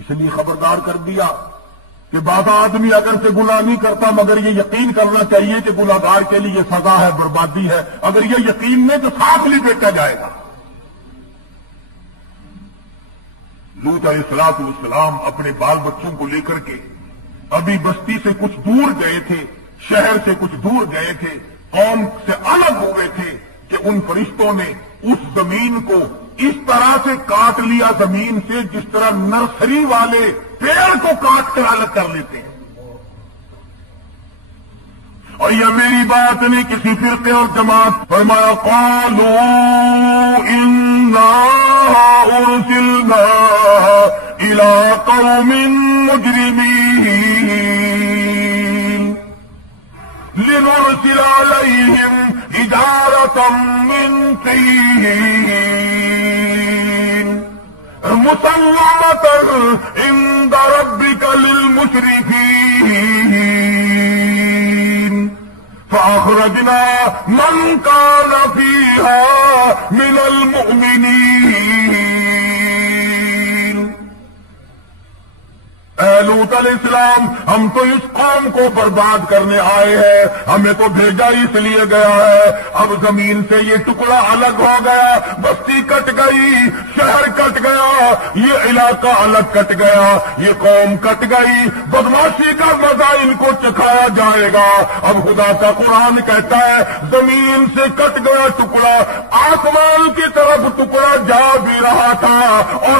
اس لیے خبردار کر دیا کہ بعض آدمی اگر سے گناہ نہیں کرتا مگر یہ یقین کرنا چاہیے کہ گناہگار کے لیے یہ سزا ہے، بربادی ہے. اگر یہ یقین نہیں تو ساتھ لپیٹا جائے گا. لوط علیہ السلام اپنے بال بچوں کو لے کر کے ابھی بستی سے کچھ دور گئے تھے، شہر سے کچھ دور گئے تھے، قوم سے الگ ہوئے تھے کہ ان فرشتوں نے اس زمین کو اس طرح سے کاٹ لیا زمین سے جس طرح نرسری والے پیڑ کو کاٹ کر الگ کر لیتے ہیں. اور یہ میری بات نہیں کسی فرقے اور جماعت. فرمایا قالوا انا ارسلنا الى قوم مجرمین لنرسل عليهم حجارة من طين مسلمة عند ربك للمسرفين فأخرجنا من كان فيها من المؤمنين. اے لوط علیہ السلام، ہم تو اس قوم کو برباد کرنے آئے ہیں، ہمیں تو بھیجا اس لیے گیا ہے. اب زمین سے یہ ٹکڑا الگ ہو گیا، بستی کٹ گئی، شہر کٹ گیا، یہ علاقہ الگ کٹ گیا، یہ قوم کٹ گئی، بدماشی کا مزہ ان کو چکھایا جائے گا. اب خدا کا قرآن کہتا ہے زمین سے کٹ گیا ٹکڑا، آسمان کی طرف ٹکڑا جا بھی رہا تھا اور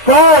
100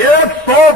100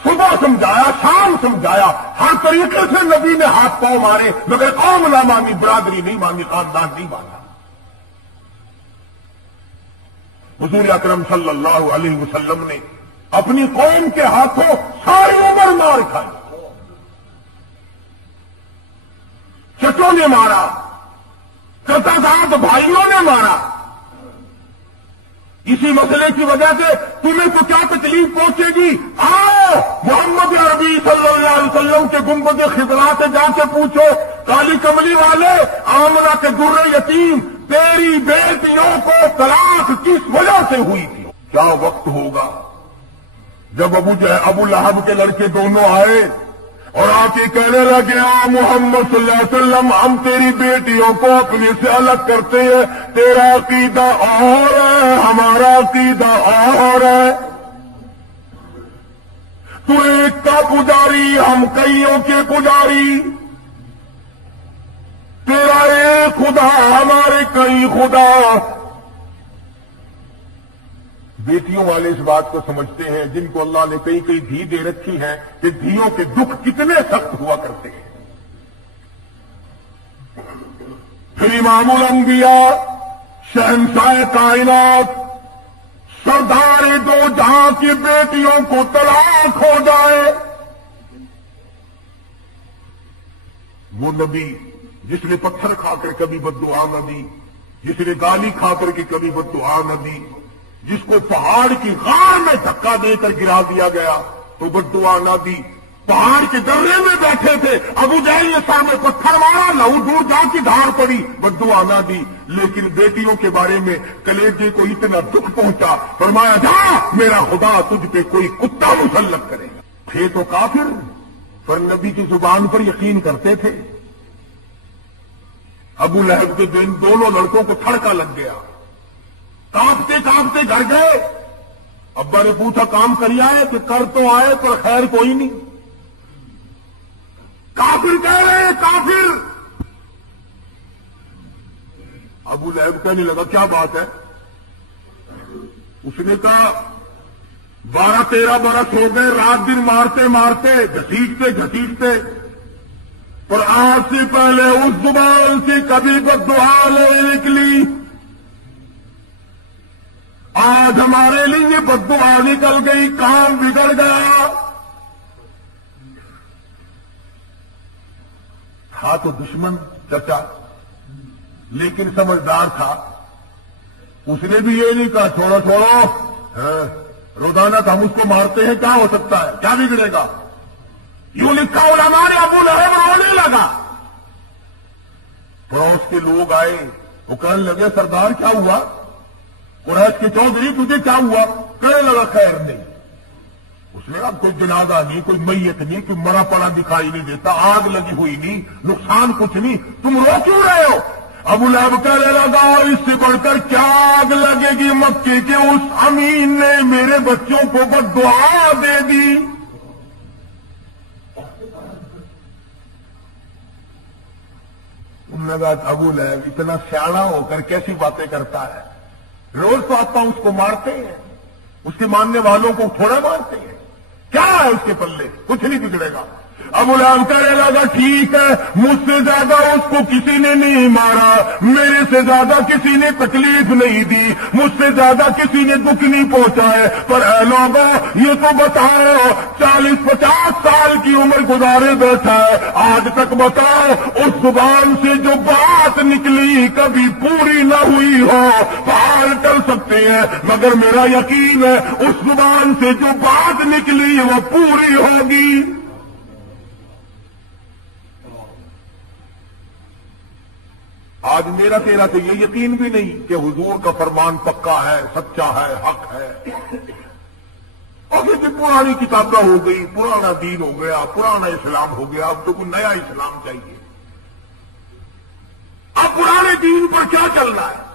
صبح سمجھایا، شام سمجھایا، ہر طریقے سے نبی نے ہاتھ پاؤں مارے، مگر قوم نہ مانی، برادری نہیں مانی، خاندان نہیں مانا۔ حضور اکرم صلی اللہ علیہ وسلم نے اپنی قوم کے ہاتھوں ساری عمر مار کھائی، چچوں نے مارا، چچا بھائیوں نے مارا۔ اسی مسئلے کی وجہ سے تمہیں تو کیا تکلیف پہنچے گی؟ آؤ محمد عربی صلی اللہ علیہ وسلم کے گنبد خضرا سے جا کے پوچھو، کالی کملی والے، آمنہ کے در یتیم، تیری بیٹیوں کو طلاق کس وجہ سے ہوئی تھی؟ کیا وقت ہوگا جب ابو لہب کے لڑکے دونوں آئے اور آ کے کہنے لگے، محمد صلی اللہ علیہ وسلم، ہم تیری بیٹیوں کو اپنے سے الگ کرتے ہیں، تیرا عقیدہ اور ہے، ہمارا عقیدہ اور ہے، تو ایک کا پجاری، ہم کئیوں کے پجاری، تیرا ایک خدا، ہمارے کئی خدا۔ بیٹیوں والے اس بات کو سمجھتے ہیں، جن کو اللہ نے کئی کئی دھی دے رکھی ہیں، کہ دھیوں کے دکھ کتنے سخت ہوا کرتے ہیں۔ پھر امام الانبیاء، شہنشاہ کائنات، سردار دو جہاں کی بیٹیوں کو طلاق ہو جائے، وہ نبی جس نے پتھر کھا کر کبھی بددعا نہ دی، جس نے گالی کھا کر کے کبھی بددعا نہ دی، جس کو پہاڑ کی غار میں دھکا دے کر گرا دیا گیا تو بددعا نہ دی، پہاڑ کے درے میں بیٹھے تھے، ابو جہل نے سر میں پتھر مارا، لہو دور جا کی دھار پڑی، بددعا نہ دی، لیکن بیٹیوں کے بارے میں کلیجے کو اتنا دکھ پہنچا، فرمایا جا میرا خدا تجھ پہ کوئی کتا مسلط کرے گا۔ تھے تو کافر، پر نبی کی زبان پر یقین کرتے تھے۔ ابو لہب کے دن دونوں لڑکوں کو تھڑکا لگ گیا، کانپتے کانپتے گھر گئے۔ ابا نے پوچھا کام کر آئے؟ کہ کر تو آئے پر خیر کوئی نہیں۔ کافر کہہ رہے کافر۔ ابو لہب کہنے لگا کیا بات ہے؟ اس نے کہا 12-13 برس ہو گئے، رات دن مارتے مارتے، گھسیٹتے گھسیٹتے، پر آج سے پہلے اس زبان سے کبھی بددعا نہیں نکلی، آج ہمارے لیے بددعا نکل گئی، کام بگڑ گیا۔ تھا تو دشمن چچا، لیکن سمجھدار تھا، اس نے بھی یہ نہیں کہا چھوڑو چھوڑو، روزانہ تو ہم اس کو مارتے ہیں، کیا ہو سکتا ہے، کیا بگڑے گا؟ یوں لکھا علماء نے، ابو لہب رونے لگا۔ پڑوس کے لوگ آئے، وہ کہنے لگے سردار کیا ہوا؟ قریش کے چودھری تجھے کیا ہوا؟ کہنے لگا خیر نہیں۔ اس نے اب کوئی جنازہ نہیں، کوئی میت نہیں، کوئی مرا پڑا دکھائی نہیں دیتا، آگ لگی ہوئی نہیں، نقصان کچھ نہیں، تم رو کیوں رہے ہو؟ ابو لہب کہنے لگا اور اس سے بڑھ کر کیا آگ لگے گی مکے کے اس امین نے میرے بچوں کو بددعا دے دی۔ انہوں نے کہا ابو لہب اتنا سیاڑا ہو کر کیسی باتیں کرتا ہے، روز تو آپ اس کو مارتے ہیں، اس کے ماننے والوں کو تھوڑا مارتے ہیں، کیا ہے اس کے پلے؟ کچھ نہیں بگڑے گا۔ ابو لہب کہنے لگا ٹھیک ہے، مجھ سے زیادہ اس کو کسی نے نہیں مارا، میرے سے زیادہ کسی نے تکلیف نہیں دی، مجھ سے زیادہ کسی نے دکھ نہیں پہنچا ہے، پر اے لوگوں یہ تو بتاؤ 40-50 سال کی عمر گزارے بیٹھا ہے، آج تک بتاؤ اس زبان سے جو بات نکلی کبھی پوری نہ ہوئی ہو؟ پہاڑ ٹل سکتے ہیں مگر میرا یقین ہے اس زبان سے جو بات نکلی وہ پوری ہوگی۔ آج میرا تیرا تو یہ یقین بھی نہیں کہ حضور کا فرمان پکا ہے، سچا ہے، حق ہے، اور پھر پرانی کتابیں ہو گئی، پرانا دین ہو گیا، پرانا اسلام ہو گیا، اب تو کوئی نیا اسلام چاہیے۔ اب پرانے دین پر کیا چلنا ہے؟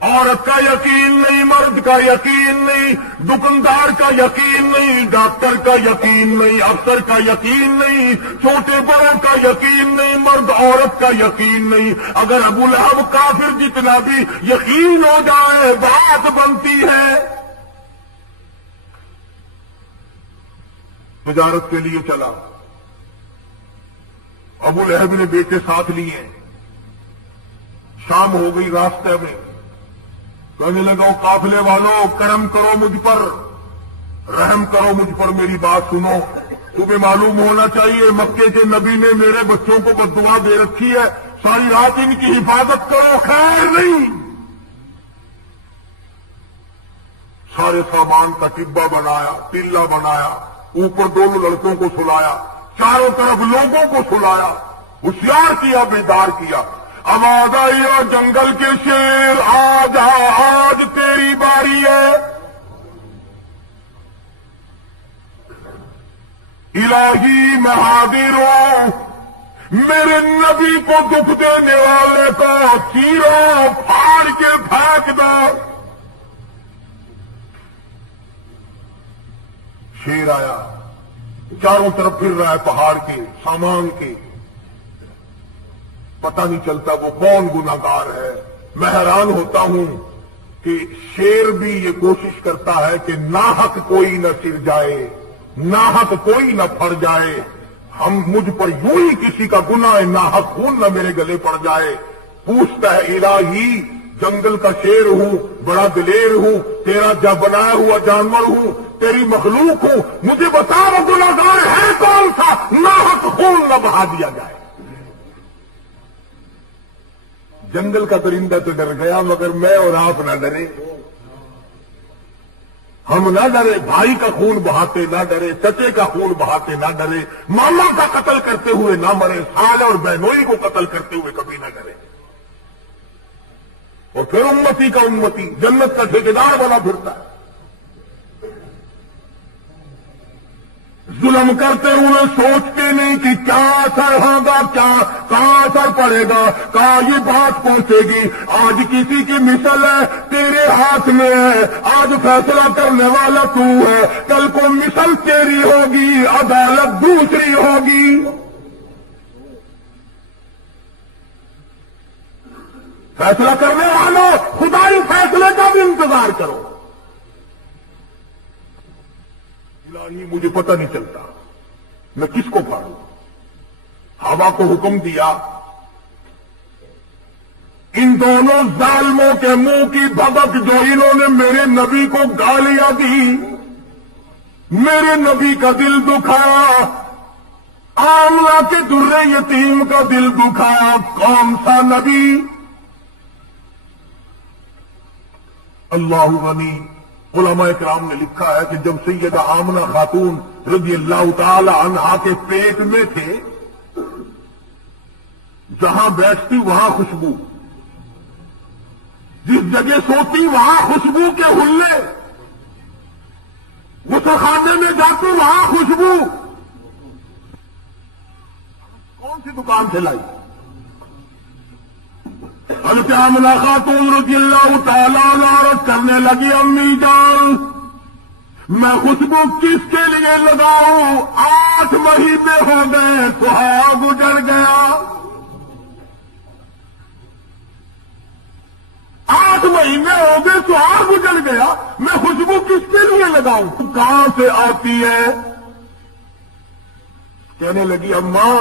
عورت کا یقین نہیں، مرد کا یقین نہیں، دکاندار کا یقین نہیں، ڈاکٹر کا یقین نہیں، افسر کا یقین نہیں، چھوٹے بڑوں کا یقین نہیں، مرد عورت کا یقین نہیں۔ اگر ابو لہب کافر جتنا بھی یقین ہو جائے بات بنتی ہے۔ تجارت کے لیے چلا. ابو لہب نے بیٹے ساتھ لیے. شام ہو گئی، راستے میں کہنے لگا قافلے والوں کرم کرو مجھ پر، رحم کرو مجھ پر، میری بات سنو. تمہیں معلوم ہونا چاہیے مکے کے نبی نے میرے بچوں کو بد دعا دے رکھی ہے، ساری رات ان کی حفاظت کرو، خیر نہیں. سارے سامان کا ٹبا بنایا، تلا بنایا، اوپر دونوں لڑکوں کو سلایا، چاروں طرف لوگوں کو سلایا، ہوشیار کیا، بیدار کیا. آواز آئی اور جنگل کے شیر آج آج تیری باری ہے. الہی میں حاضر ہوں، میرے نبی کو دکھ دینے والے کو چیرو پھاڑ کے پھینک دو. شیر آیا، چاروں طرف پھر رہا ہے، پہاڑ کے سامان کے، پتہ نہیں چلتا وہ کون گناہگار ہے. میں حیران ہوتا ہوں کہ شیر بھی یہ کوشش کرتا ہے کہ ناحق کوئی نہ سر جائے، ناحق کوئی نہ پھڑ جائے. مجھ پر یوں ہی کسی کا گناہ ناحق خون نہ میرے گلے پڑ جائے. پوچھتا ہے الہی جنگل کا شیر ہوں، بڑا دلیر ہوں، تیرا بنایا ہوا جانور ہوں، تیری مخلوق ہوں، مجھے بتا وہ گناہگار ہے کون سا، ناحق خون نہ بہا دیا جائے. جنگل کا درندہ تو ڈر گیا، مگر میں اور آپ نہ ڈرے. ہم نہ ڈرے، بھائی کا خون بہاتے نہ ڈرے، چچے کا خون بہاتے نہ ڈرے، ماما کا قتل کرتے ہوئے نہ مرے، سال اور بہنوئی کو قتل کرتے ہوئے کبھی نہ ڈرے. اور پھر امتی کا امتی جنت کا ٹھیکیدار بنا پھرتا ہے. ظلم کرتے ہوئے سوچتے نہیں کہ کیا اثر ہوگا، کہاں اثر پڑے گا، کہاں یہ بات پہنچے گی. آج کسی کی مثل ہے تیرے ہاتھ میں ہے، آج فیصلہ کرنے والا تو ہے، کل کو مثل تیری ہوگی، عدالت دوسری ہوگی. فیصلہ کرنے والوں خدائی فیصلے کا بھی انتظار کرو. الہی مجھے پتہ نہیں چلتا میں کس کو پھاڑوں. ہوا کو حکم دیا ان دونوں ظالموں کے منہ کی بھبک جو انہوں نے میرے نبی کو گالیاں دی، میرے نبی کا دل دکھایا، آمنہ کے درے یتیم کا دل دکھایا. کون سا نبی؟ اللہ غنی. علماء کرام نے لکھا ہے کہ جب سیدہ آمنہ خاتون رضی اللہ تعالی عنہا کے پیٹ میں تھے، جہاں بیٹھتی وہاں خوشبو، جس جگہ سوتی وہاں خوشبو کے حلے، غسل خانے میں جاتی وہاں خوشبو. کون سی دکان سے لائی؟ حضرت آمنہ خاتون رضی اللہ تعالیٰ عنہ عرض کرنے لگی امی جان میں خوشبو کس کے لیے لگاؤں؟ 8 مہینے ہو گئے، سہاگ اجڑ گیا. 8 مہینے ہو گئے، سہاگ اجڑ گیا، میں خوشبو کس کے لیے لگاؤں؟ کہاں سے آتی ہے؟ کہنے لگی اماں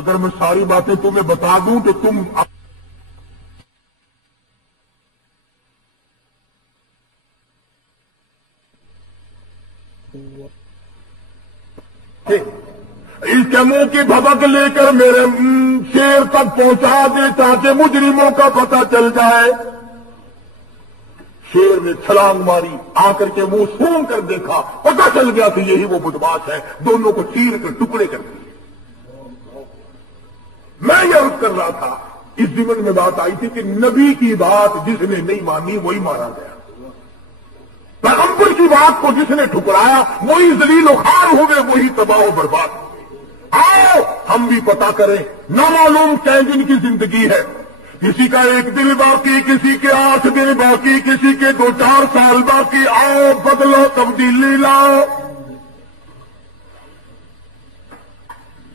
اگر میں ساری باتیں تمہیں بتا دوں تو تم اس کے منہ کی بھبک لے کر میرے شیر تک پہنچا دے تاکہ مجرموں کا پتہ چل جائے. شیر نے چھلانگ ماری، آ کر کے منہ سون کر دیکھا، پتہ چل گیا کہ یہی وہ بدماش ہے. دونوں کو چیر کر ٹکڑے کر دیے. میں یہ عرض کر رہا تھا اس ضمن میں بات آئی تھی کہ نبی کی بات جس نے نہیں مانی وہی مارا گیا. پیغمبر کی بات کو جس نے ٹھکرایا وہی ذلیل و خوار ہوئے، وہی تباہ و برباد ہوئے. آؤ ہم بھی پتا کریں. نامعلوم کئی دن کی زندگی ہے، کسی کا 1 دن باقی، کسی کے 8 دن باقی، کسی کے 2-4 سال باقی. آؤ بدلو، تبدیلی لاؤ.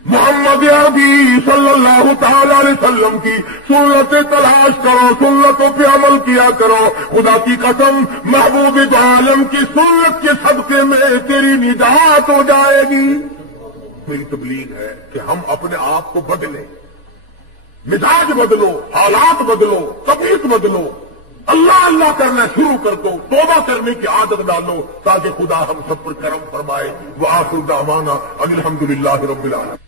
محمد محمد عربی صلی اللہ تعالی علیہ وسلم کی سنتیں تلاش کرو، سنتوں پہ عمل کیا کرو. خدا کی قسم محبوب دو عالم کی سنت کے صدقے میں تیری نجات ہو جائے گی. میری تبلیغ ہے کہ ہم اپنے آپ کو بدلیں، مزاج بدلو، حالات بدلو، طبیعت بدلو، اللہ اللہ کرنا شروع کر دو، توبہ کرنے کی عادت ڈالو تاکہ خدا ہم سب پر کرم فرمائے. وآخر دعوانا ان الحمدللہ رب العالمین.